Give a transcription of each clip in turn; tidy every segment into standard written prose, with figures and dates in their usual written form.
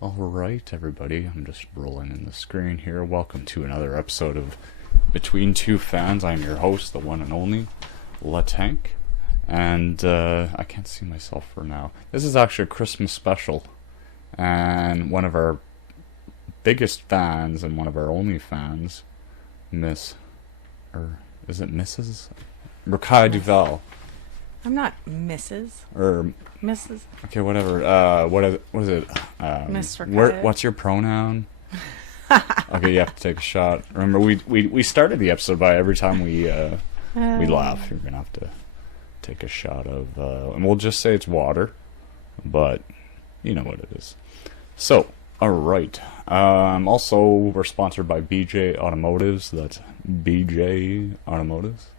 Alright, everybody, I'm just rolling in the screen here. Welcome to another episode of Between Two Fans. I'm your host, the one and only, Lank. And, I can't see myself for now. This is actually a Christmas special. And one of our biggest fans and one of our only fans, is it Mrs.? Raya Duval. I'm not Mrs. Or Mrs. Okay, whatever. What is it? Miss Raya. What's your pronoun? Okay, you have to take a shot. Remember, we started the episode by every time we laugh, you're gonna have to take a shot of, and we'll just say it's water, but you know what it is. So, all right. Also, we're sponsored by BJ Automotives. That's BJ Automotives.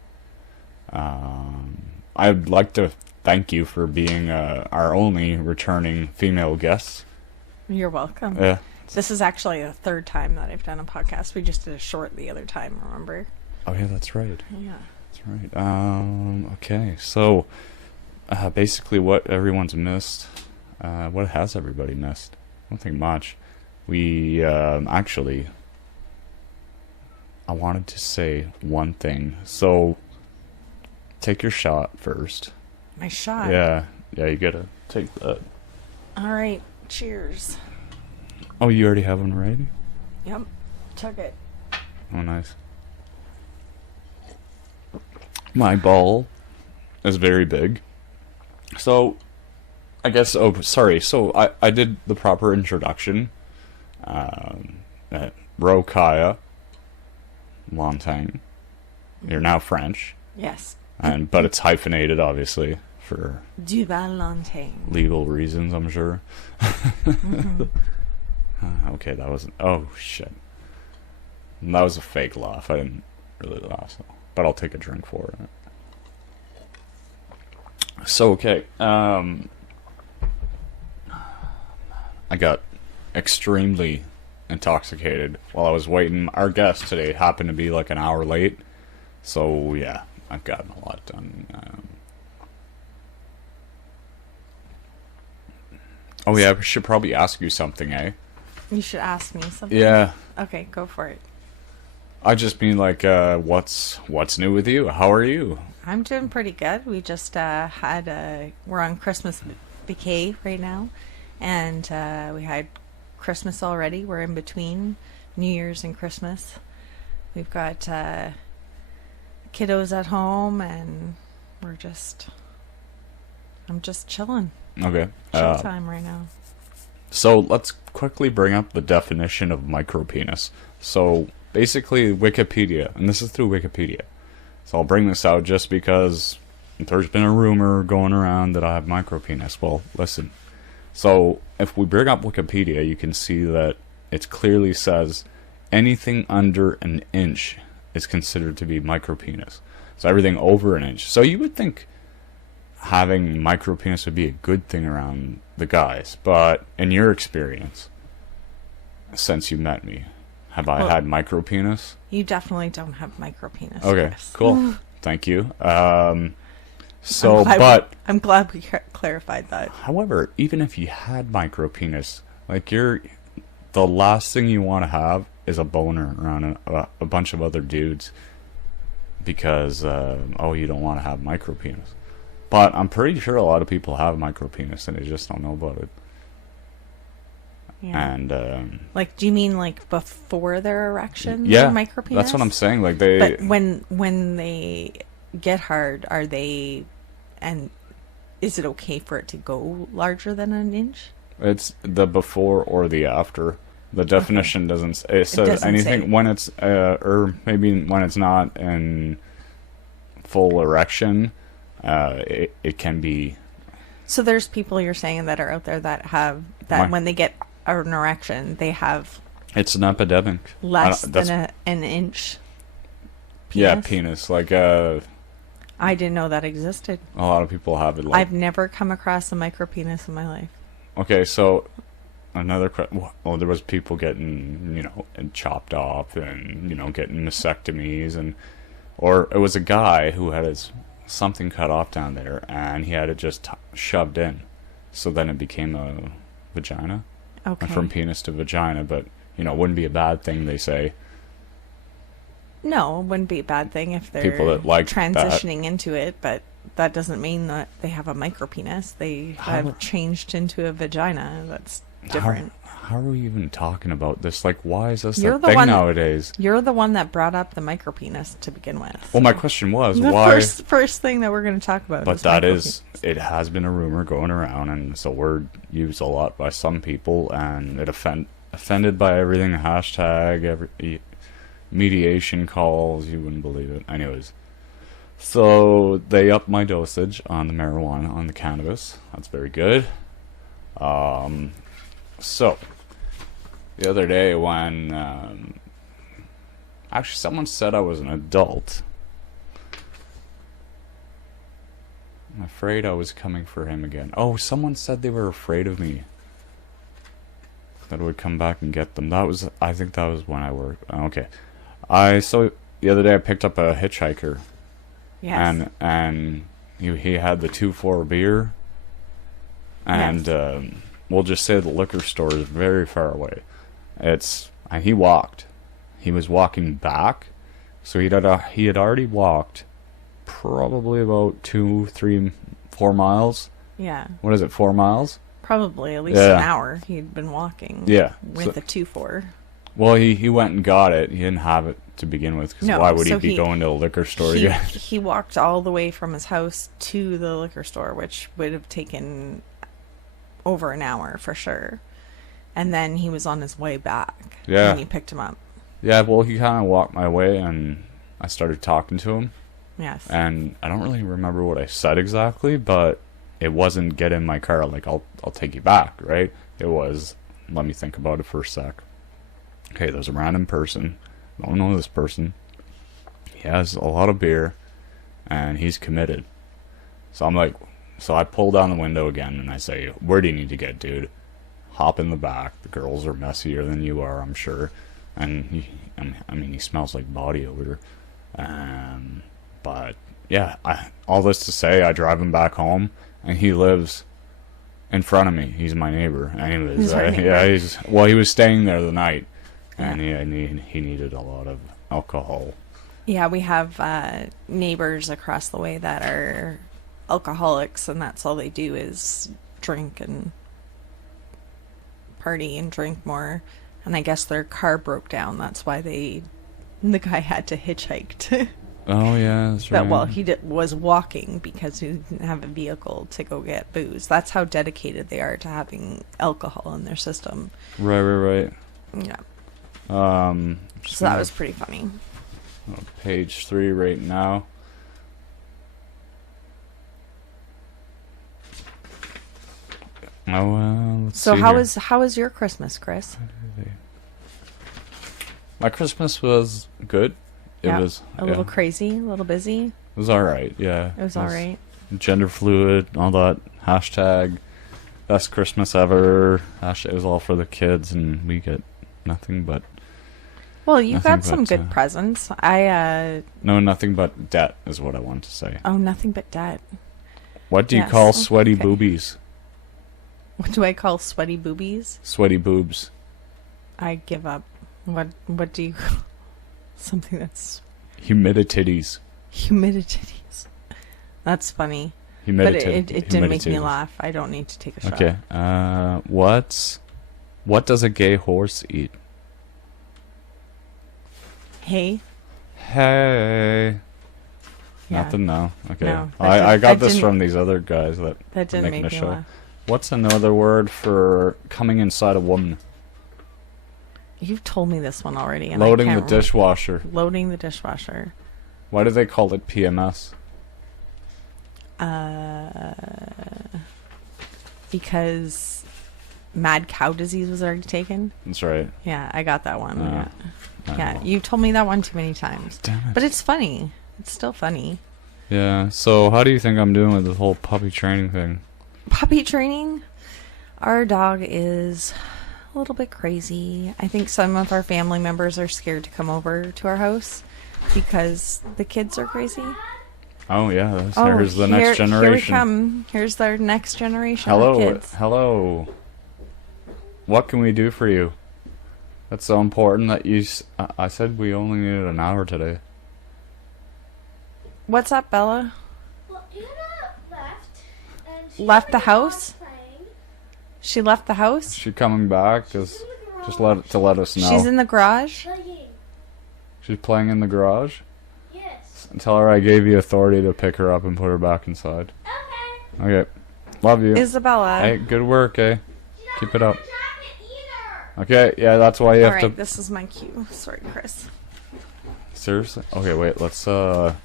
I'd like to thank you for being our only returning female guest. You're welcome. Yeah. This is actually the third time that I've done a podcast. We just did a short the other time, remember? Oh, yeah, that's right. Yeah. That's right. Okay, so basically what everyone's missed, what has everybody missed? I don't think much. We actually, I wanted to say one thing. So, take your shot first. My shot? Yeah, you gotta take that. All right, cheers. Oh, you already have one ready? Yep, chug it. Oh, nice. My ball is very big. So, I guess, oh, sorry. So, I did the proper introduction. Raya, Lank. You're now French. Yes. But it's hyphenated, obviously, for Duval Lantagne. legal reasons, I'm sure. Mm-hmm. Okay, that wasn't... Oh, shit. That was a fake laugh. I didn't really laugh, so... But I'll take a drink for it. So, okay. I got extremely intoxicated while I was waiting. Our guest today happened to be like an hour late. So, yeah, I've gotten a lot done. Oh, yeah, I should probably ask you something, eh? You should ask me something. Yeah. Okay, go for it. I just mean, like, what's new with you? How are you? I'm doing pretty good. We just we're on Christmas bouquet right now. And we had Christmas already. We're in between New Year's and Christmas. We've got kiddos at home, and I'm just chilling. Okay. Chill time right now. So let's quickly bring up the definition of micropenis. So basically Wikipedia, and this is through Wikipedia. So I'll bring this out just because there's been a rumor going around that I have micropenis. Well, listen. So if we bring up Wikipedia, you can see that it clearly says anything under an inch is considered to be micropenis. So everything over an inch. So you would think having micropenis would be a good thing around the guys, but in your experience, since you met me, have I had micropenis? You definitely don't have micropenis. Okay, Chris. cool. Thank you. I'm glad we clarified that. However, even if you had micropenis, like the last thing you want to have is a boner around a bunch of other dudes because you don't want to have micropenis. But I'm pretty sure a lot of people have micropenis and they just don't know about it. Yeah. And like, do you mean like before their erection? Yeah, micropenis? that's what I'm saying. Like they. But when they get hard, and is it okay for it to go larger than an inch? It's the before or the after. The definition doesn't. It says anything when it's or maybe when it's not in full erection. It can be. So there's people you're saying that are out there that have that when they get an erection, they have. It's an epidemic. Less than an inch. Penis? Yeah, penis. Like I didn't know that existed. A lot of people have it. Like, I've never come across a micropenis in my life. Okay, so another question. Well, there was people getting and chopped off and getting mastectomies or it was a guy who had something cut off down there and he had it just shoved in, so then it became a vagina. Okay. Went from penis to vagina, but, you know, it wouldn't be a bad thing, they say. No, it wouldn't be a bad thing if they're People that like transitioning into it, but that doesn't mean that they have a micropenis. They have changed into a vagina. That's different. How are we even talking about this? Like, why is this You're a the thing one- nowadays? You're the one that brought up the micropenis to begin with. Well, my question was, the why... first thing that we're going to talk about But is that micropenis. is, it has been a rumor going around, and it's a word used a lot by some people, and it offended by everything, hashtag, mediation calls, you wouldn't believe it. Anyways, so they upped my dosage on the marijuana, on the cannabis. That's very good. So, the other day when, actually someone said I was an adult. I'm afraid I was coming for him again. Oh, someone said they were afraid of me. That I would come back and get them. I think that was when I worked. Okay. So the other day I picked up a hitchhiker. Yes. And he had the 2-4 beer. And we'll just say the liquor store is very far away. He walked. He was walking back. So he had already walked probably about 2, 3, 4 miles. Yeah. What is it, 4 miles? Probably at least an hour he'd been walking. Yeah. With a 2-4. Well, he went and got it. He didn't have it to begin with, because why would he be going to a liquor store again? He walked all the way from his house to the liquor store, which would have taken over an hour for sure. And then he was on his way back. Yeah. And you picked him up. Yeah, well, he kind of walked my way, and I started talking to him. Yes. And I don't really remember what I said exactly, but it wasn't get in my car, like, I'll take you back, right? It was, let me think about it for a sec. Okay, there's a random person. I don't know this person. He has a lot of beer, and he's committed. So I pull down the window again, and I say, where do you need to get, dude? Hop in the back. The girls are messier than you are, I'm sure. And he smells like body odor. But yeah, all this to say, I drive him back home, and he lives in front of me. He's my neighbor. Anyways, he was staying there the night, and he needed a lot of alcohol. Yeah, we have neighbors across the way that are alcoholics, and that's all they do is drink and party and drink more. And I guess their car broke down. That's why the guy had to hitchhike. Oh yeah, that's right. Well, he was walking because he didn't have a vehicle to go get booze. That's how dedicated they are to having alcohol in their system. Right. Yeah. So that was pretty funny. Page 3 right now. Let's see how here. how was your Christmas, Chris? My Christmas was good. It was a little crazy, a little busy. It was all right. Yeah, it was all right. Gender fluid, all that. Hashtag best Christmas ever. Hashtag, it was all for the kids, and we get nothing but. Well, you got some good presents. No, nothing but debt is what I want to say. Oh, nothing but debt. What do you call sweaty boobies? What do I call sweaty boobies? Sweaty boobs. I give up. What do you call something that's... Humidititties. Humidititties. That's funny. But it didn't make me laugh. I don't need to take a shot. Okay. What does a gay horse eat? Hay. Hey. Yeah. Nothing, no. Okay. No, I got this from these other guys that didn't make make a me show. laugh. What's another word for coming inside a woman? You've told me this one already. And Loading the dishwasher. Loading the dishwasher. Why do they call it PMS? Because mad cow disease was already taken. That's right. Yeah, I got that one. Yeah, you told me that one too many times. Damn it. But it's funny. It's still funny. Yeah. So how do you think I'm doing with the whole puppy training thing? Puppy training? Our dog is a little bit crazy. I think some of our family members are scared to come over to our house because the kids are crazy. Oh yeah, here's the next generation. Here we come. Here's our next generation. Hello, of kids. hello. what can we do for you? That's so important that I said we only needed an hour today. What's up, Bella? Well, Anna left. And she Left the was house? playing. She left the house? She coming back? Just let us know. She's in the garage? Playing. She's playing in the garage? Yes. Tell her I gave you authority to pick her up and put her back inside. Okay. Okay. Love you. Isabella. Hey, good work, eh? She Keep doesn't it up. have a jacket either. Okay, yeah, that's why you have Alright, to... this is my cue. Sorry, Chris. Seriously? Okay, wait, let's, So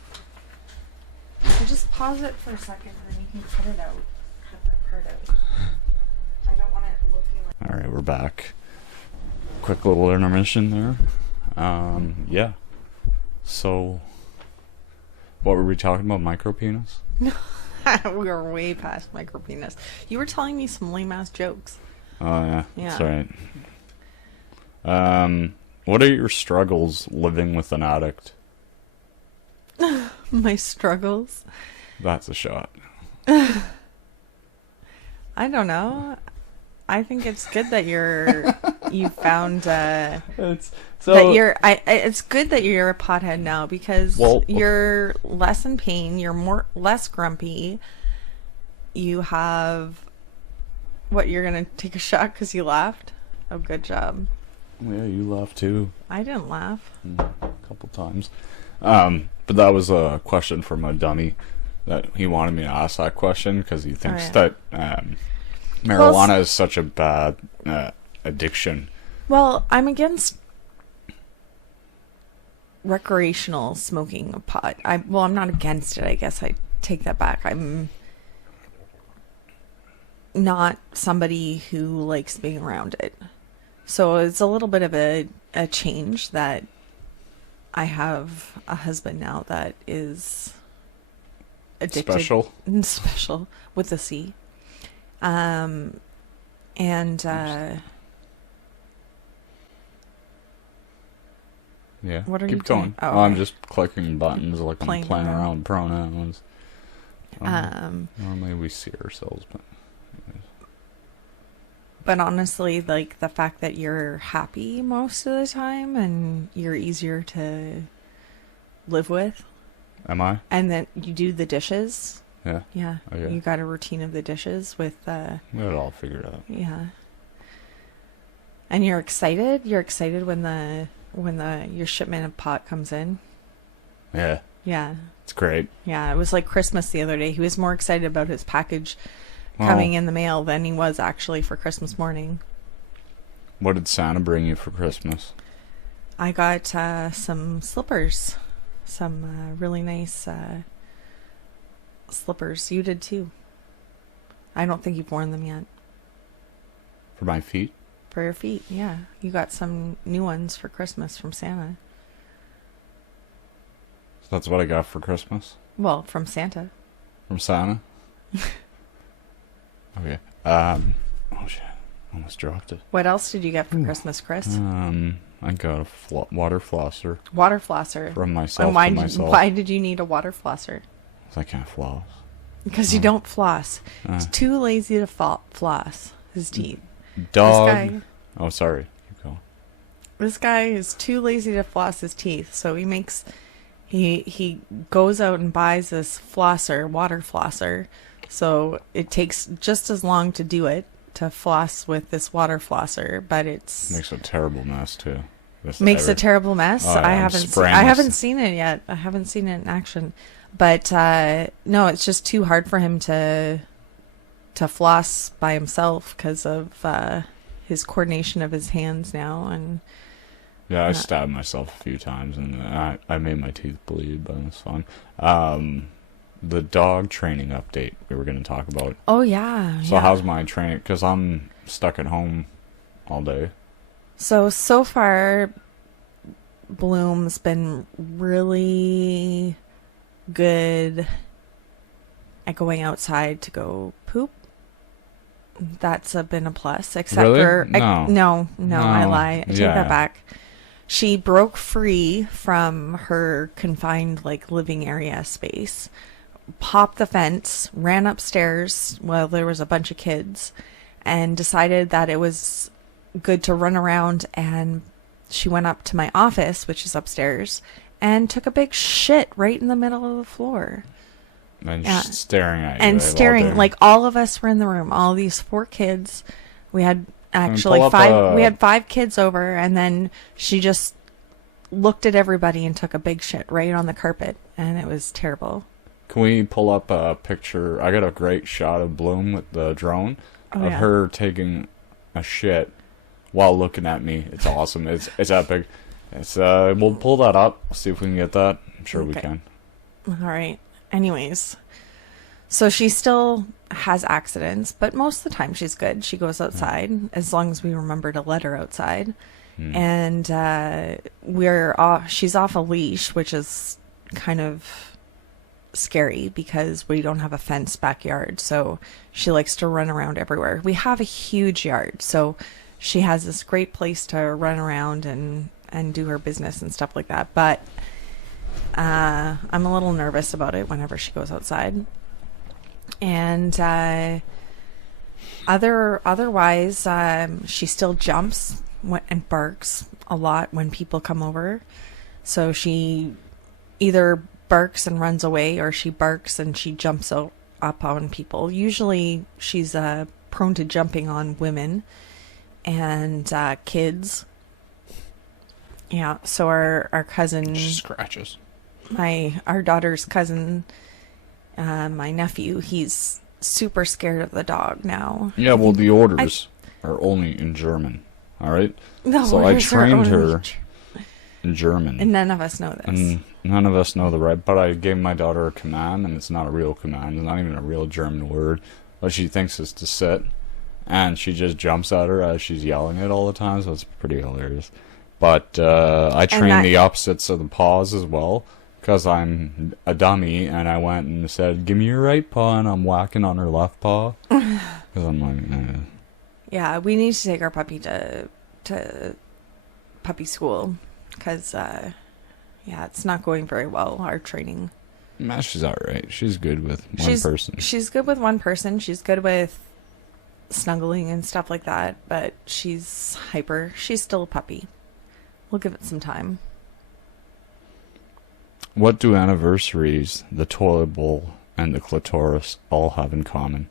just pause it for a second and then you can cut it out. Cut that part out. I don't want it looking like... Alright, we're back. Quick little intermission there. Yeah. So, what were we talking about? Micropenis? We were way past micropenis. You were telling me some lame ass jokes. Oh, yeah. Yeah. That's right. What are your struggles living with an addict? My struggles. That's a shot. I don't know. I think it's good that you found It's that you're it's good that you're a pothead now because Well, you're less in pain, you're less grumpy. You have you're gonna take a shot because you laughed? Oh, good job. Yeah, you laughed too. I didn't laugh. A couple times. But that was a question from a dummy that he wanted me to ask that question because he thinks that marijuana is such a bad addiction. Well, I'm against recreational smoking of pot. I'm not against it. I guess I take that back. I'm not somebody who likes being around it. So it's a little bit of a change that I have a husband now that is addicted. Special with a C. And Yeah. What are you Keep going. doing? Oh, I'm okay. just clicking buttons like I'm Playing playing around. around with pronouns. Normally we see ourselves, but But honestly, like the fact that you're happy most of the time and you're easier to live with, am I? and that you do the dishes. Yeah. Yeah. Okay. You got a routine of the dishes with, We got it all figured out. yeah. And you're excited? You're excited when your shipment of pot comes in? Yeah. Yeah. It's great. Yeah. It was like Christmas the other day. He was more excited about his package coming in the mail than he was actually for Christmas morning. What did Santa bring you for Christmas? I got some slippers. Some really nice slippers. You did too. I don't think you've worn them yet. For my feet? For your feet, yeah. You got some new ones for Christmas from Santa. So that's what I got for Christmas? Well, from Santa. From Santa? Okay. Oh shit. Almost dropped it. What else did you get for Christmas, Chris? I got a water flosser. Water flosser. From myself And why to myself. why did you need a water flosser? 'Cause I can't floss. Because you don't floss. He's too lazy to floss his teeth. Dog. This guy, Oh, sorry. Keep going. this guy is too lazy to floss his teeth, so he goes out and buys this flosser, water flosser. So it takes just as long to do it, to floss with this water flosser, but it's Makes a terrible mess too. makes a terrible mess. Oh, yeah, I I'm haven't spraying I this- haven't seen it yet. I haven't seen it in action. But no, it's just too hard for him to floss by himself because of his coordination of his hands now. And Yeah, I stabbed myself a few times and I made my teeth bleed, but it's fun. The dog training update we were going to talk about. oh yeah, So how's my training? Because I'm stuck at home all day. so far Bloom's been really good at going outside to go poop. That's been a plus, except Really? for No. no, I lie. I take Yeah. that back. She broke free from her confined like living area space, popped the fence, ran upstairs while there was a bunch of kids, and decided that it was good to run around, and she went up to my office, which is upstairs, and took a big shit right in the middle of the floor. And just staring at you. And while staring, they're- like all of us were in the room, all these 4 kids. We had actually pull up 5, we had 5 kids over, and then she just looked at everybody and took a big shit right on the carpet, and it was terrible. Can we pull up a picture? I got a great shot of Bloom with the drone of yeah. her taking a shit while looking at me. It's awesome. It's epic. It's we'll pull that up. See if we can get that. I'm sure we Okay. can. All right. Anyways, so she still has accidents, but most of the time she's good. She goes outside as long as we remember to let her outside. And she's off a leash, which is kind of scary because we don't have a fenced backyard. So she likes to run around everywhere. We have a huge yard, so she has this great place to run around and do her business and stuff like that. But I'm a little nervous about it whenever she goes outside. And otherwise, she still jumps and barks a lot when people come over. So she either barks and runs away, or she barks and she jumps up on people. Usually she's prone to jumping on women and kids. Yeah, so our cousin... She scratches. Our daughter's cousin, my nephew, he's super scared of the dog now. Yeah, well, the orders are only in German. All right? The So I orders are trained only- her in German. And none of us know this. And none of us know the right, but I gave my daughter a command, and it's not a real command. It's not even a real German word. What she thinks is to sit, and she just jumps at her as she's yelling it all the time, so it's pretty hilarious. But I trained the opposites of the paws as well, because I'm a dummy, and I went and said, give me your right paw, and I'm whacking on her left paw. Because I'm like, Yeah, we need to take our puppy to puppy school, because it's not going very well, our training. nah, she's alright. She's good with one person. She's good with one person. She's good with snuggling and stuff like that, but she's hyper. She's still a puppy. We'll give it some time. What do anniversaries, the toilet bowl, and the clitoris all have in common?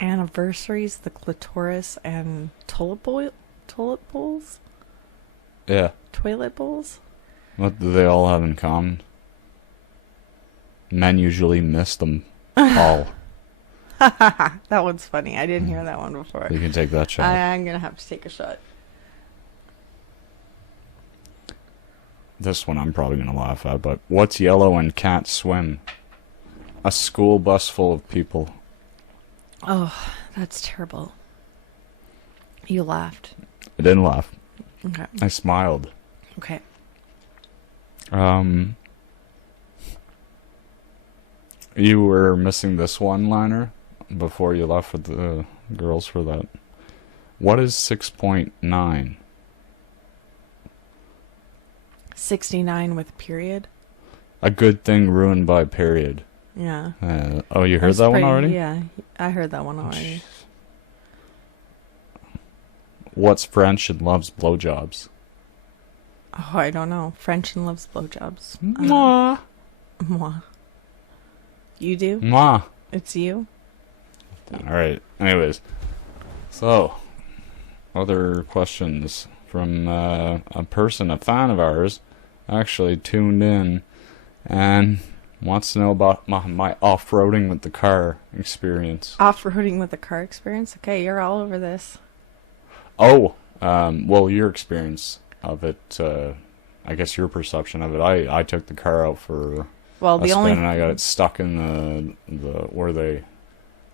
Anniversaries, the clitoris, and toilet bowls? Yeah. Toilet bowls? What do they all have in common? Men usually miss them all. That one's funny. I didn't hear that one before. You can take that shot. I'm going to have to take a shot. This one I'm probably going to laugh at, but what's yellow and can't swim? A school bus full of people. Oh, that's terrible. You laughed. I didn't laugh. Okay. I smiled. Okay. You were missing this one-liner before you left with the girls for that. What is 6.9? 69 with period. A good thing ruined by period. Yeah. Oh, you heard That's that one pretty- already? Yeah, I heard that one already. What's French and loves blowjobs? Oh, I don't know. French and loves blowjobs. Mwah. Moi. You do? Mwah. It's you? Alright, anyways. So, other questions from a person, a fan of ours, actually tuned in and wants to know about my off-roading with the car experience. Off-roading with a car experience? Okay, you're all over this. Oh, well, your experience of it, I guess your perception of it. I took the car out for Well, a the spin only... and I got it stuck in the where they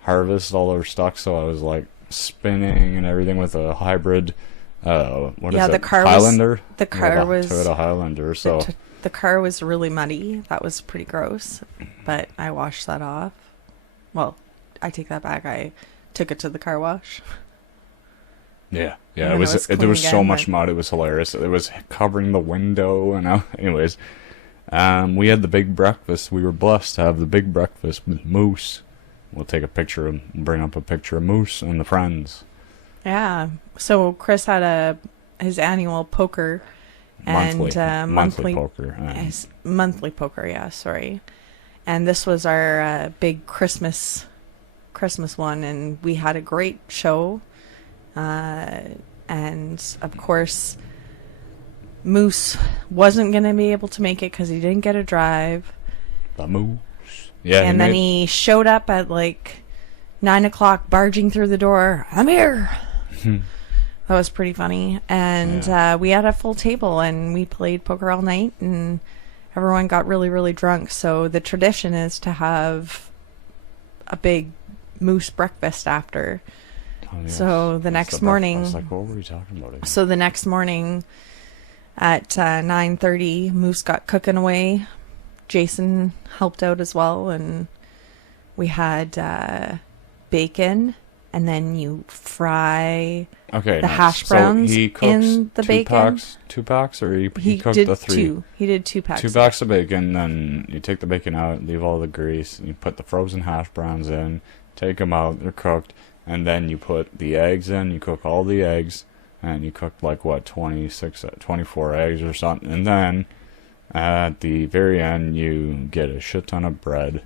harvest all their stuff, so I was like spinning and everything with a hybrid, what is the it, car Highlander? The car was... Toyota Highlander, so... The car was really muddy. That was pretty gross. But I washed that off. Well, I take that back. I took it to the car wash. Yeah, And it was clean there was so again, much but- mud, it was hilarious. It was covering the window, and anyways, we had the big breakfast. We were blessed to have the big breakfast with Moose. We'll take a picture and bring up a picture of Moose and the friends. Yeah. So Chris had his annual poker and monthly poker. his monthly poker. Yeah, sorry. And this was our big Christmas one, and we had a great show. And of course, Moose wasn't going to be able to make it because he didn't get a drive. The Moose. Yeah. And then he showed up at like 9 o'clock, barging through the door. I'm here. That was pretty funny. And we had a full table, and we played poker all night, and everyone got really, really drunk. So the tradition is to have a big Moose breakfast after. Oh, yes. So the next morning, I was like, what were we talking about again? So the next morning at 9:30, Moose got cooking away. Jason helped out as well, and we had bacon, and then you fry the hash browns so he cooks in the bacon. Two packs, or he cooked did the 3? Two. He did 2 packs. 2 packs of bacon, then you take the bacon out, leave all the grease, and you put the frozen hash browns in, take them out, they're cooked, and then you put the eggs in, you cook all the eggs, and you cook like, 24 eggs or something, and then at the very end, you get a shit ton of bread,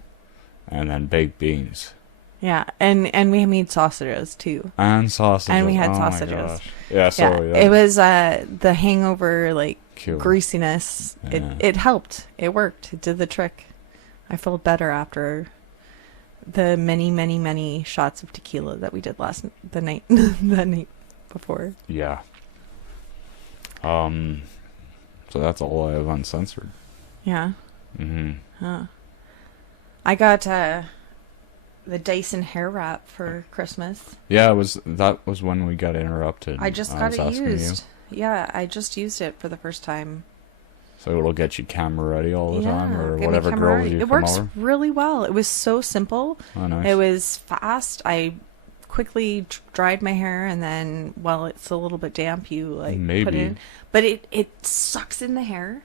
and then baked beans. Yeah, and we made sausages too. And sausages. And we had oh sausages. My gosh. Yeah, so yeah. It was the hangover, like, Cute. greasiness. Yeah. It helped. It worked. It did the trick. I felt better after the many, many, many shots of tequila that we did the night before. Yeah. So that's all I have uncensored. Yeah. Mm-hmm. Huh. I got the Dyson hair wrap for Christmas. Yeah, that was when we got interrupted. I just got it used. Yeah, I just used it for the first time. So it'll get you camera ready all the time, or get me whatever camera girls ready. you It come works over. really well. It was so simple. Oh, nice. It was fast. I quickly dried my hair, and then while it's a little bit damp, you put it in. But it sucks in the hair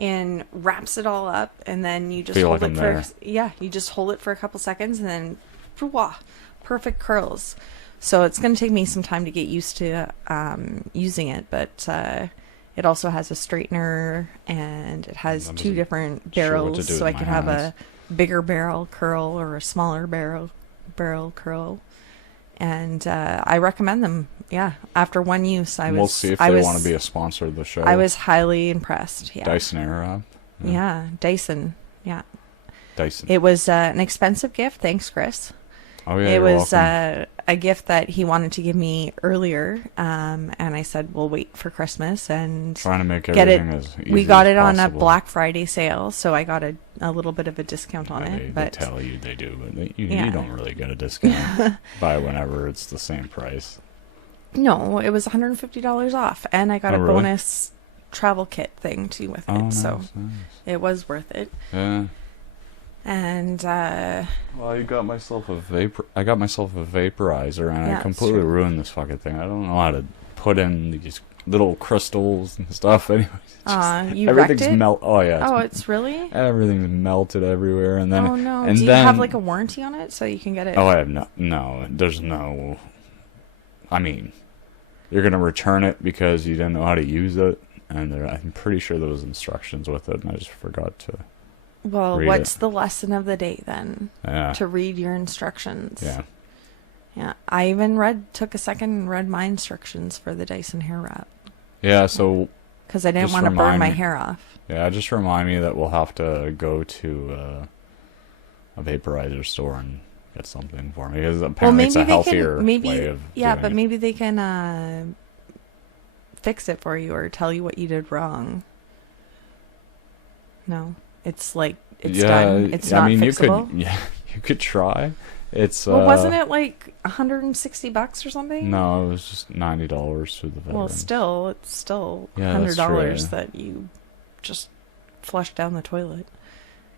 and wraps it all up, and then you just hold it for you just hold it for a couple seconds, and then perfect curls. So it's going to take me some time to get used to using it, but it also has a straightener, and it has 2 different barrels, so I can have a bigger barrel curl or a smaller barrel curl. And I recommend them. Yeah, after one use, we'll see if they want to be a sponsor of the show. I was highly impressed. Yeah. Dyson Airwrap. Yeah, Dyson. Yeah. Dyson. It was an expensive gift. Thanks, Chris. Oh yeah, it was welcome. A gift that he wanted to give me earlier, and I said we'll wait for Christmas and trying to make everything as easy we got as it on a possible. Black Friday sale, so I got a little bit of a discount on it. They tell you they do, but you don't really get a discount by whenever it's the same price. No, it was $150 off, and I got a really? bonus travel kit thing too with it, Nice, so nice. it was worth it. Yeah. And well, I got myself a vaporizer, and Yeah, I completely ruined this fucking thing. I don't know how to put in these little crystals and stuff. Anyways, you everything's wrecked it? Oh yeah. Oh, it's really? Everything's melted everywhere, and then. Oh no! And Do you have like a warranty on it so you can get it? Oh, I have no. There's no. I mean, you're gonna return it because you didn't know how to use it, and I'm pretty sure there was instructions with it, and I just forgot to. Well, what's the lesson of the day then? Yeah. To read your instructions. Yeah. Yeah. I even took a second and read my instructions for the Dyson hair wrap. Yeah, so. Because I didn't want to burn my hair off. Yeah, just remind me that we'll have to go to a vaporizer store and get something for me. Because apparently it's a healthier way of doing but it. maybe they can fix it for you or tell you what you did wrong. No. It's like it's done. It's not fixable. You could try. It's well, wasn't it like $160 or something? No, it was just $90 through the veterans. Well, still, it's still $100 $100 that you just flushed down the toilet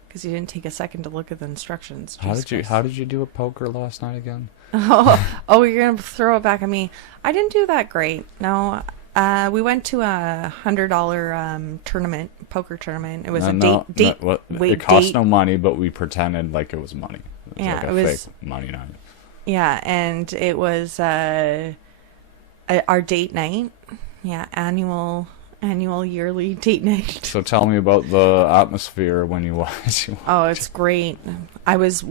because you didn't take a second to look at the instructions. How did you do a poker last night again? Oh, you're gonna throw it back at me. I didn't do that great. No. We went to a $100 tournament, poker tournament. It was it cost no money, but we pretended like it was money. It was like a fake money night. Yeah, and it was our date night. Yeah, annual yearly date night. So tell me about the atmosphere when you watch. Oh, it's great. I was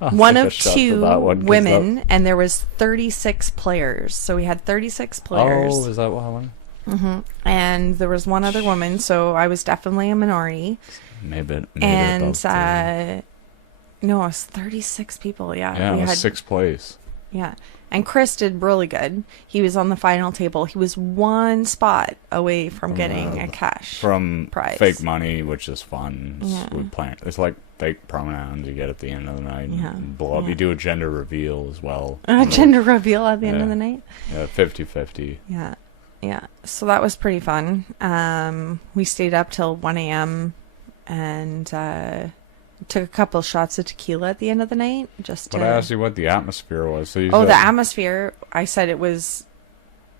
I'll one take a of shot to two that one, 'cause women, and there was 36 players. So we had 36 players. Oh, is that what happened? And there was one other woman, so I was definitely a minority. Maybe And about no, it was 36 people. Yeah, yeah, we it was had, sixth place. yeah. And Chris did really good. He was on the final table. He was one spot away from getting a cash From prize. fake money, which is fun. Yeah. It's like fake pronouns you get at the end of the night. Yeah. Blow up. Yeah. You do a gender reveal as well. Gender reveal at the end of Yeah. the night. Yeah, 50-50. Yeah. Yeah. So that was pretty fun. We stayed up till 1 a.m. and took a couple shots of tequila at the end of the night. But I asked you what the atmosphere was. So you Oh, said, the atmosphere. I said it was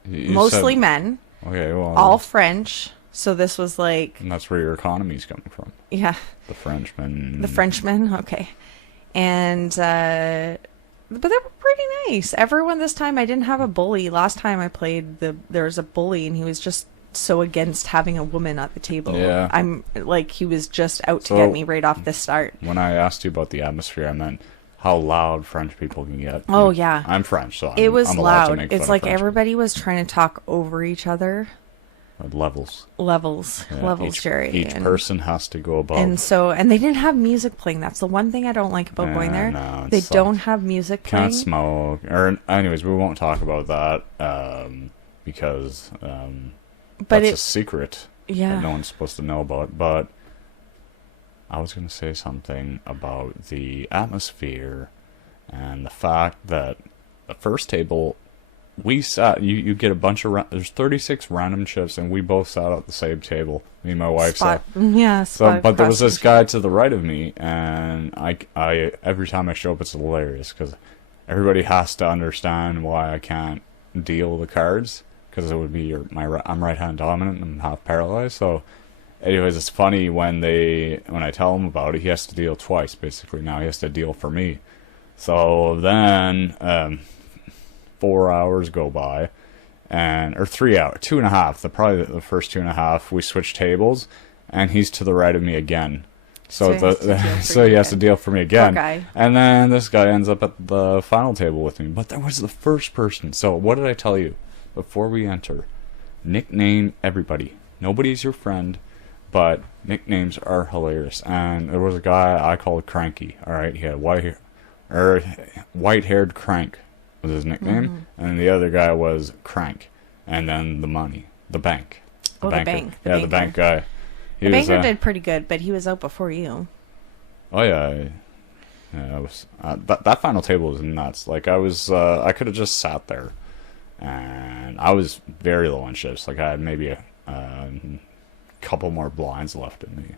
you mostly said- men, Okay, well, all French. So this was like, and that's where your economy's coming from. yeah, The Frenchmen. the Frenchmen. Okay. And, but they were pretty nice. Everyone this time, I didn't have a bully. Last time I played, there was a bully, and he was just so against having a woman at the table. Yeah. I'm like, he was just out to So- get me right off the start. When I asked you about the atmosphere, I meant how loud French people can get. Oh, yeah. I'm French, so It was I'm allowed to loud. make It's fun like of French everybody was trying to talk over each other. people. Levels. Levels, Yeah, Jerry. Each and, person has to go above. and they didn't have music playing. That's the one thing I don't like about going there. No, it They sucks. don't have music Can't playing. smoke. Or anyways, we won't talk about that because But that's it, a secret yeah. that no one's supposed to know about. But I was going to say something about the atmosphere and the fact that the first table we sat. You get a bunch of there's 36 random chips, and we both sat at the same table. Me and my wife sat. Yeah, So, spot but there was across this the guy to the right of me, and I every time I show up, it's hilarious because everybody has to understand why I can't deal the cards because it would be I'm right hand dominant and I'm half paralyzed. So, anyways, it's funny when I tell him about it, he has to deal twice basically. Now he has to deal for me. So then 4 hours go by. Or 3 hours, 2.5. Probably the first 2.5, we switch tables, and he's to the right of me again. So he has to deal for me again. Poor guy. And then this guy ends up at the final table with me. But that was the first person. So what did I tell you before we enter? Nickname everybody. Nobody's your friend, but nicknames are hilarious. And there was a guy I called Cranky. All right, he had white-haired Crank was his nickname, and the other guy was Crank, and then the bank. The bank. The banker. bank guy. The banker did pretty good, but he was out before you. Oh yeah, it was that final table was nuts. Like I could have just sat there, and I was very low on chips. Like I had maybe a couple more blinds left in me.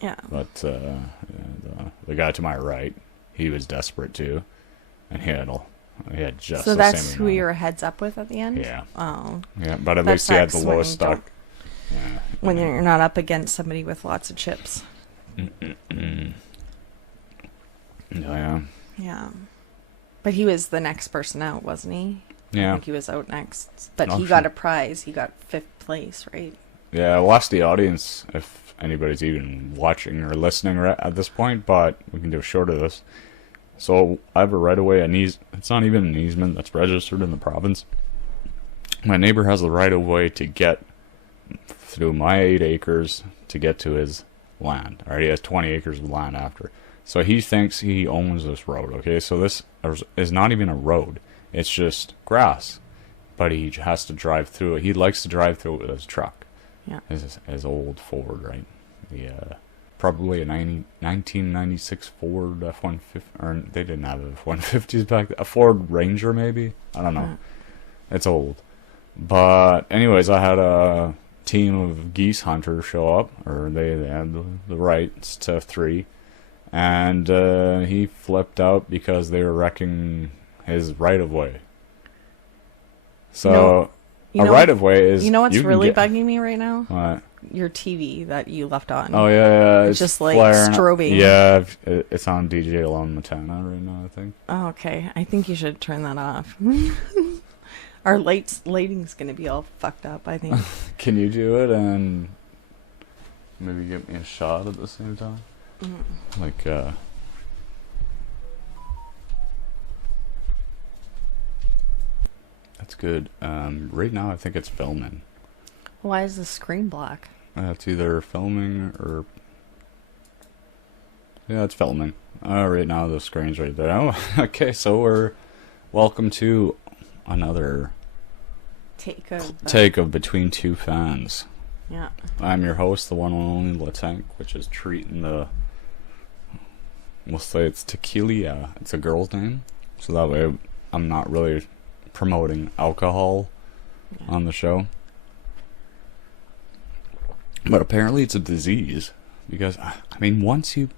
Yeah. But the guy to my right, he was desperate too, and he had just So the that's same who amount. you were heads up with at the end? Yeah. Oh. Yeah, but at That least he had the sucks when lowest you stock. don't- Yeah. When you're not up against somebody with lots of chips. Yeah. Yeah. But he was the next person out, wasn't he? I Yeah. think he was out next. But Oh, he got sure. a prize. He got 5th place, right? Yeah, we'll ask the audience if anybody's even watching or listening at this point, but we can do a short of this. So I have a right of way, it's not even an easement that's registered in the province. My neighbor has the right of way to get through my 8 acres to get to his land. Alright, he has 20 acres of land after. So he thinks he owns this road, okay? So this is not even a road. It's just grass. But he has to drive through it. He likes to drive through it with his truck. Yeah. His old Ford, right? Probably a 1996 Ford F-150, or they didn't have F-150s back then. A Ford Ranger, maybe? I don't know. It's old. But anyways, I had a team of geese hunters show up, or they had the rights to 3, and he flipped out because they were wrecking his right-of-way. So, right-of-way is... You know what's you can really get- bugging me right now? What? Your TV that you left on. Oh, yeah. It's just like flaring up. strobing. Yeah, it's on DJ Alon Montana right now, I think. Oh, okay. I think you should turn that off. Our lighting's gonna be all fucked up, I think. Can you do it and maybe get me a shot at the same time? Like, that's good. Right now I think it's filming. Why is the screen black? It's either filming or... Yeah, it's filming. Right now the screen's right there. Oh, okay, so we're... Welcome to another take of Between Two Fanz. Yeah. I'm your host, the one and only Lank, which is treating the... We'll say it's tequila. It's a girl's name. So that way I'm not really promoting alcohol on the show. But apparently it's a disease. Because, I mean, once you've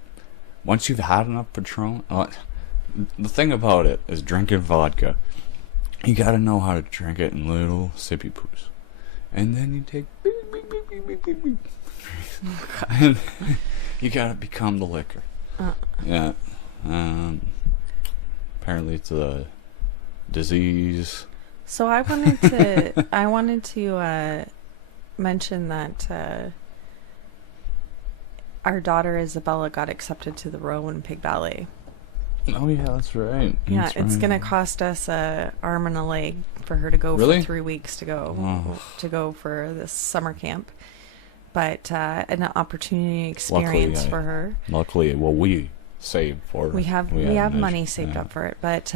had enough Patron... the thing about it is drinking vodka. You gotta know how to drink it in little sippy poos. And then you take... and you gotta become the liquor. Yeah. Apparently it's a disease. So I wanted to mention that our daughter Isabella got accepted to the Rowan Pig Ballet. Oh yeah, that's right. Yeah, That's it's right. gonna cost us a arm and a leg for her to go Really? for 3 weeks to go for this summer camp. But an opportunity experience for her. Luckily, well, we saved for it. We have money saved up for it, but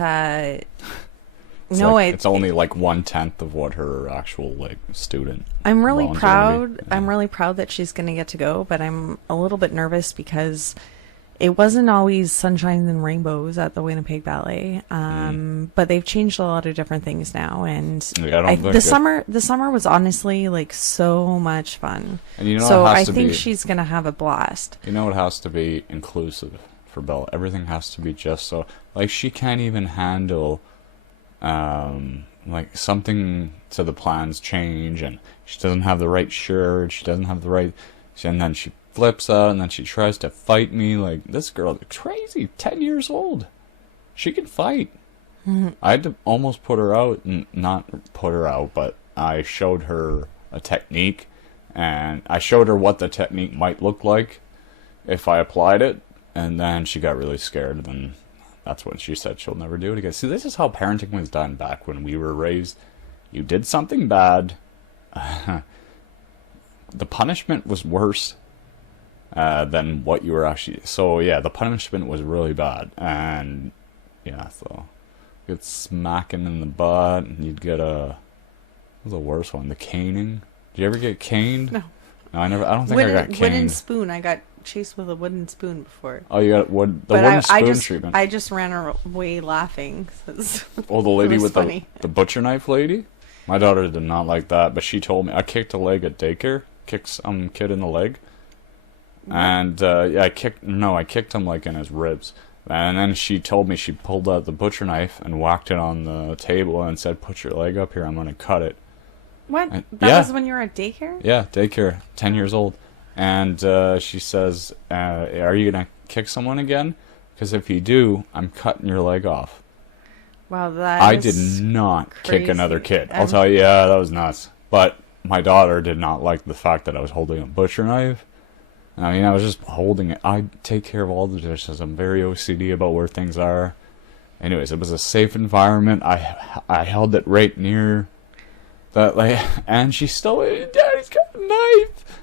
it's only like 1/10 of what her actual student. I'm really loans are proud. gonna be. I'm really proud that she's going to get to go, but I'm a little bit nervous because it wasn't always sunshine and rainbows at the Winnipeg Ballet. But they've changed a lot of different things now, and the summer was honestly like so much fun. And you know, so I think she's going to have a blast. You know, it has to be inclusive for Bella. Everything has to be just so. Like, she can't even handle like something to the plans change, and she doesn't have the right shirt, she doesn't have the right, and then she flips out, and then she tries to fight me. Like, this girl is crazy, 10 years old, she can fight. I had to almost put her out, not put her out, but I showed her a technique, and I showed her what the technique might look like if I applied it, and then she got really scared, and that's when she said she'll never do it again. See, this is how parenting was done back when we were raised. You did something bad. The punishment was worse than what you were actually... So, yeah, the punishment was really bad. And, yeah, so... You'd get smacking in the butt, and you'd get what was the worst one? The caning. Did you ever get caned? No. No, I don't think I got caned. Wooden spoon. I got chased with a wooden spoon before. Oh, you got wooden spoon treatment. I just ran away laughing. Oh, the lady with funny. the butcher knife lady? My daughter did not like that, but she told me. I kicked a leg at daycare. Kicked some kid in the leg. What? And, yeah, I kicked him, like, in his ribs. And then she told me she pulled out the butcher knife and whacked it on the table and said, "Put your leg up here, I'm going to cut it." What? That was when you were at daycare? Yeah, daycare, 10 years old. And she says, "Are you going to kick someone again? Because if you do, I'm cutting your leg off." Wow, I did not kick another kid. I'll tell you, yeah, that was nuts. But my daughter did not like the fact that I was holding a butcher knife. I mean, I was just holding it. I take care of all the dishes. I'm very OCD about where things are. Anyways, it was a safe environment. I held it right near that, like, and she still, "Daddy's got a knife."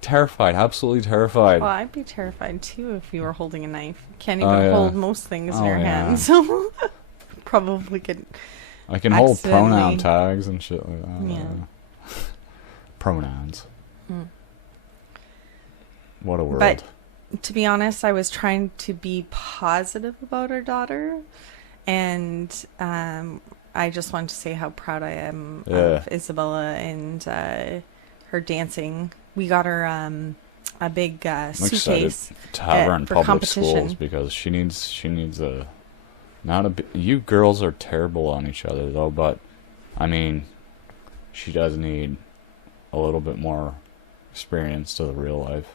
Terrified, absolutely terrified. Well, I'd be terrified too if you were holding a knife. You can't even hold most things in your hands. So probably could. I can hold pronoun tags and shit like that. Yeah. Pronouns. What a world. But to be honest, I was trying to be positive about our daughter, and I just wanted to say how proud I am of Isabella and her dancing. We got her a big suitcase to have her in for public competition. schools, because she needs a not a. You girls are terrible on each other though, but I mean, she does need a little bit more experience to the real life.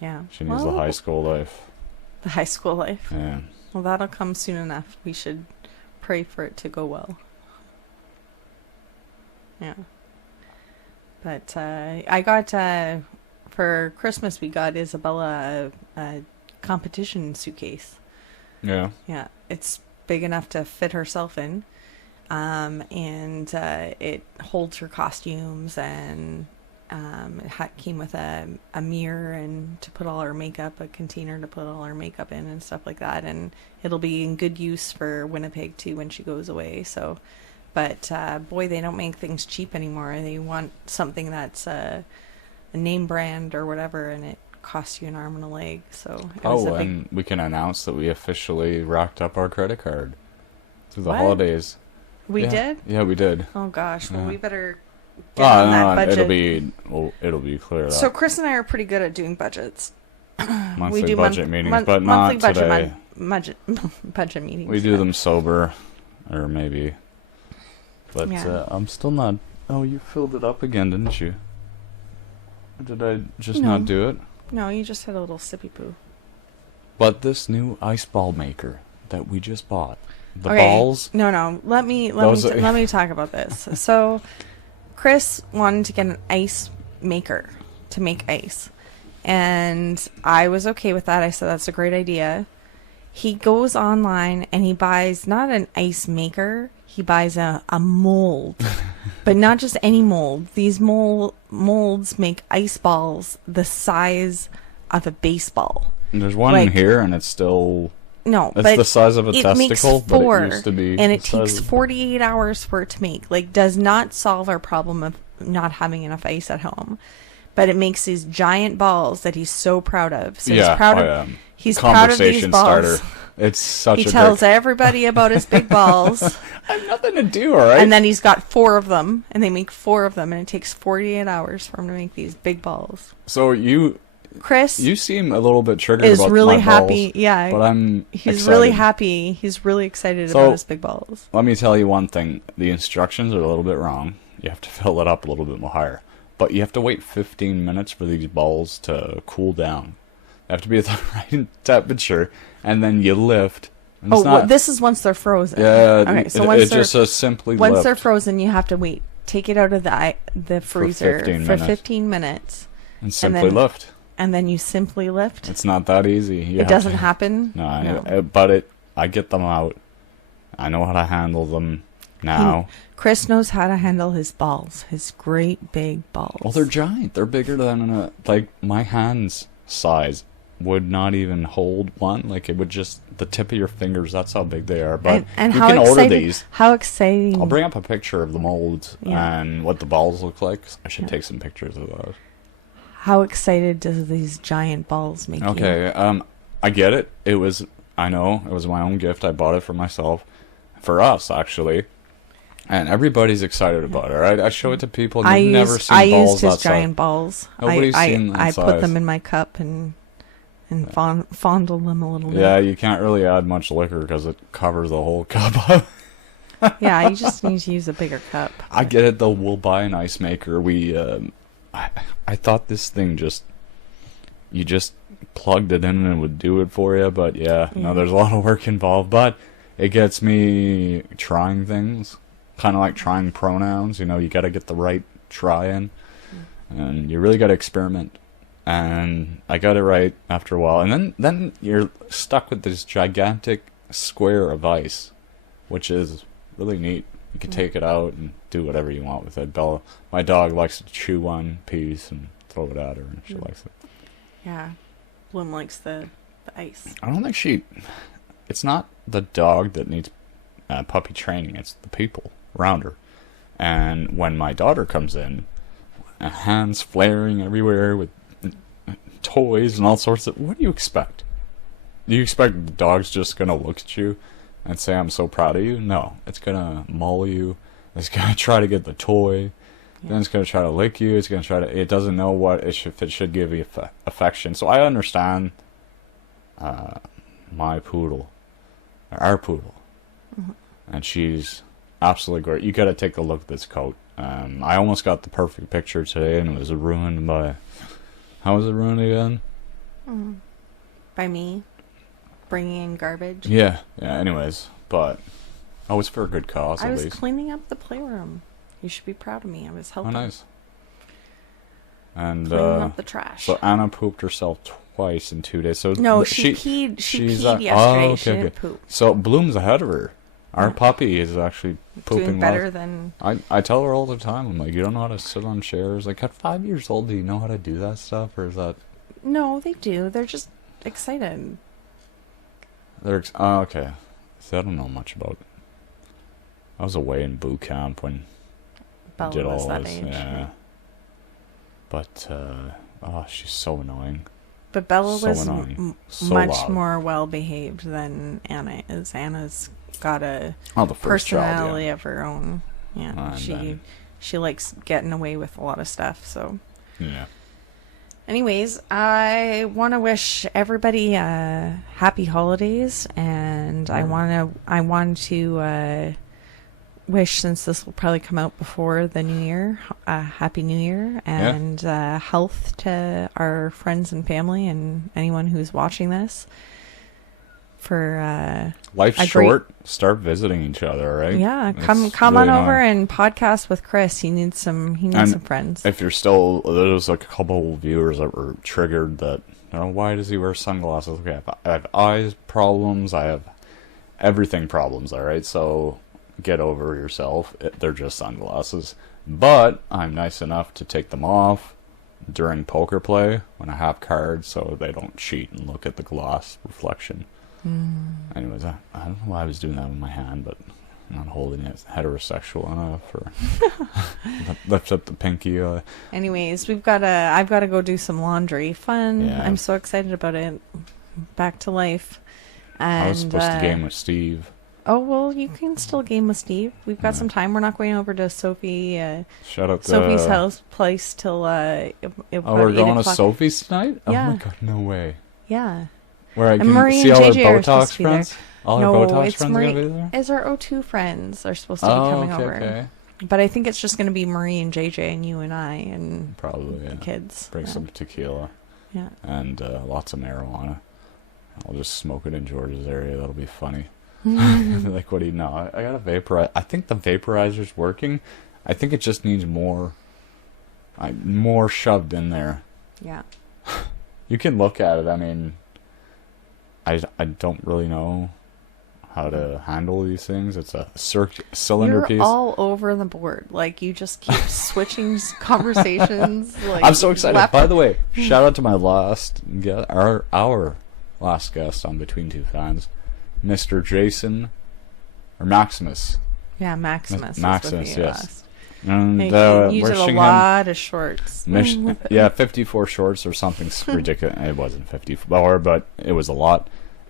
Yeah. She needs the high school life. The high school life. Yeah. Well, that'll come soon enough. We should pray for it to go well. Yeah. But I got for Christmas we got Isabella a competition suitcase. Yeah. Yeah, it's big enough to fit herself in, and it holds her costumes, and it came with a mirror and to put all her makeup, a container to put all her makeup in and stuff like that, and it'll be in good use for Winnipeg too when she goes away. So, but boy, they don't make things cheap anymore. They want something that's a name brand or whatever, and it costs you an arm and a leg. So it was a big... and we can announce that we officially racked up our credit card through the What? holidays. We did? Yeah, we did. Oh gosh, well Yeah. we better get on that budget. It'll be cleared So up. Chris and I are pretty good at doing budgets. Monthly we do budget meetings, but not monthly today. budget meetings. We do them sober, or maybe. But Yeah. I'm still not. Oh, you filled it up again, didn't you? Or did I just No. not do it? No, you just had a little sippy poo. But this new ice ball maker that we just bought, the Okay. balls. No. Let me talk about this. So, Chris wanted to get an ice maker to make ice, and I was okay with that. I said that's a great idea. He goes online and he buys not an ice maker. He buys a mold, but not just any mold. These molds make ice balls the size of a baseball. And there's one in here, and it's still. No, It's but the size of a it testicle, makes but four, it used to be. and it the size takes of- 48 hours for it to make. Like, does not solve our problem of not having enough ice at home, but it makes these giant balls that he's so proud of. So yeah, he's proud oh, of. yeah. He's proud of these Conversation balls. starter. It's such He a tells great... everybody about his big balls, I have nothing to do, all right? and then he's got 4 of them, and they make 4 of them, and it takes 48 hours for him to make these big balls. So Chris you seem a little bit triggered is about really my happy. balls, Yeah, but I'm he's excited. really happy. He's really excited So- about his big balls. Let me tell you one thing. The instructions are a little bit wrong. You have to fill it up a little bit more higher. But you have to wait 15 minutes for these balls to cool down. They have to be at the right temperature, and then you lift. And Oh, it's well, not, this is once they're frozen. yeah, Okay, so it once they're just says simply once lift. they're frozen, you have to wait. Take it out of the freezer 15 for minutes. 15 minutes, and simply then- lift. and then you simply lift. It's not that easy. You It have doesn't to- happen. No, but I get them out. I know how to handle them now. Chris knows how to handle his balls, his great big balls. Well, they're giant. They're bigger than like my hand's size would not even hold one. Like it would just the tip of your fingers. That's how big they are. But and you how can excited, order these. How exciting! I'll bring up a picture of the molds Yeah. and what the balls look like. I should Yeah. take some pictures of those. How excited does these giant balls make you? Okay, I get it. I know it was my own gift. I bought it for myself, for us actually, and everybody's excited about it. Right? I show it to people. And you've never seen I balls used his that size. giant balls. Nobody's I seen that I size. put them in my cup and fondle them a little bit. Yeah, you can't really add much liquor because it covers the whole cup up. Yeah, you just need to use a bigger cup. I get it though. We'll buy an ice maker. I thought this thing you just plugged it in and it would do it for you, but yeah, no, there's a lot of work involved. But it gets me trying things, kind of like trying pronouns. You know, you got to get the right try in, and you really got to experiment. And I got it right after a while, and then you're stuck with this gigantic square of ice, which is really neat. You can take it out and do whatever you want with it. Bella, my dog, likes to chew one piece and throw it at her, and she likes it. Yeah, Bloom likes the ice. I don't think it's not the dog that needs puppy training, it's the people around her. And when my daughter comes in, hands flaring everywhere with toys and all sorts of... What do you expect? Do you expect the dog's just going to look at you and say, I'm so proud of you? No. It's going to maul you. It's going to try to get the toy. Yeah. Then it's going to try to lick you. It's going to try to... It doesn't know what if it should give you affection. So I understand my poodle. Our poodle. Mm-hmm. And she's absolutely great. You got to take a look at this coat. I almost got the perfect picture today, and it was ruined by... How was it ruined again? By me bringing in garbage. Yeah. Anyways, but it's for a good cause I at was least. cleaning up the playroom. You should be proud of me. I was Oh, helping. nice. And Cleaning up the trash. so Anna pooped herself twice in 2 days. So No, she peed. She peed yesterday. Oh, okay, She didn't okay. poop. So Bloom's ahead of her. Our Yeah. puppy is actually pooping Doing better less. than. I tell her all the time. I'm like, you don't know how to sit on chairs. Like, at 5 years old, do you know how to do that stuff, or is that? No, they do. They're just excited. Oh, okay. See, I don't know much about. I was away in boot camp when Bella did was all that this. age. Yeah. But she's so annoying. But Bella So was annoying. So much loud. more well behaved than Anna is. Anna's got a Oh, the first child, personality yeah. of her own. Yeah, And then- she likes getting away with a lot of stuff. So, Yeah. anyways, I want to wish everybody happy holidays, and I want to wish, since this will probably come out before the new year, happy new year, and health to our friends and family and anyone who's watching this. For Life's short. Start visiting each other, right? yeah, It's come really on over annoying. and podcast with Chris. He needs some friends. If you're still, there's like a couple viewers that were triggered that, why does he wear sunglasses? Okay, I have eyes problems. I have everything problems. All right, so get over yourself. They're just sunglasses. But I'm nice enough to take them off during poker play when I have cards, so they don't cheat and look at the glass reflection. Anyways, I don't know why I was doing that with my hand, but I'm not holding it heterosexual enough or lift up the pinky. Anyways, I've got to go do some laundry. Fun. Yeah. I'm so excited about it. Back to life. And I was supposed to game with Steve. Oh, well, you can still game with Steve. We've got some time. We're not going over to Sophie's house place till we're 8 going to o'clock. Sophie's tonight? Yeah. Oh my god, no way. Yeah. Where I And can Marie see and all our JJ are supposed Botox to be there. friends? All No, our Botox it's friends Marie. are going to be there? Is our O2 friends are supposed to be Oh, coming okay, over. okay. But I think it's just going to be Marie and JJ and you and I and Probably, yeah. the kids. Bring Yeah. some tequila Yeah. and lots of marijuana. I'll just smoke it in George's area. That'll be funny. Like, what do you know? I got a vaporizer. I think the vaporizer's working. I think it just needs more shoved in there. Yeah. You can look at it. I mean, I don't really know how to handle these things. It's a cylinder You're piece. all over the board. Like, you just keep switching conversations. Like, I'm so excited. By the way, shout out to my last guest, our last guest on Between Two Fanz, Mr. Jason, or Maximus. Yeah, Maximus. Maximus, is with you yes. last. And He used wishing a lot of shorts. yeah, 54 shorts or something ridiculous. It wasn't 54, but it was a lot.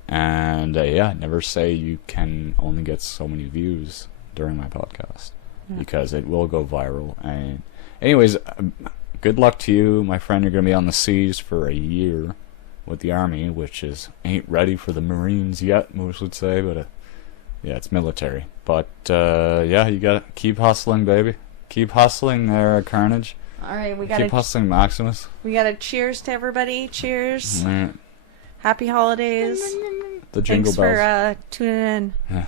And never say you can only get so many views during my podcast because it will go viral. And anyways, good luck to you, my friend. You're going to be on the seas for a year with the Army, which ain't ready for the Marines yet, most would say, but it's military. But you got to keep hustling, baby. Keep hustling there, Carnage. All right, Keep hustling, Maximus. We got to cheers to everybody. Cheers. Mm. Happy holidays. The jingle Thanks bells. for tuning in. Yeah.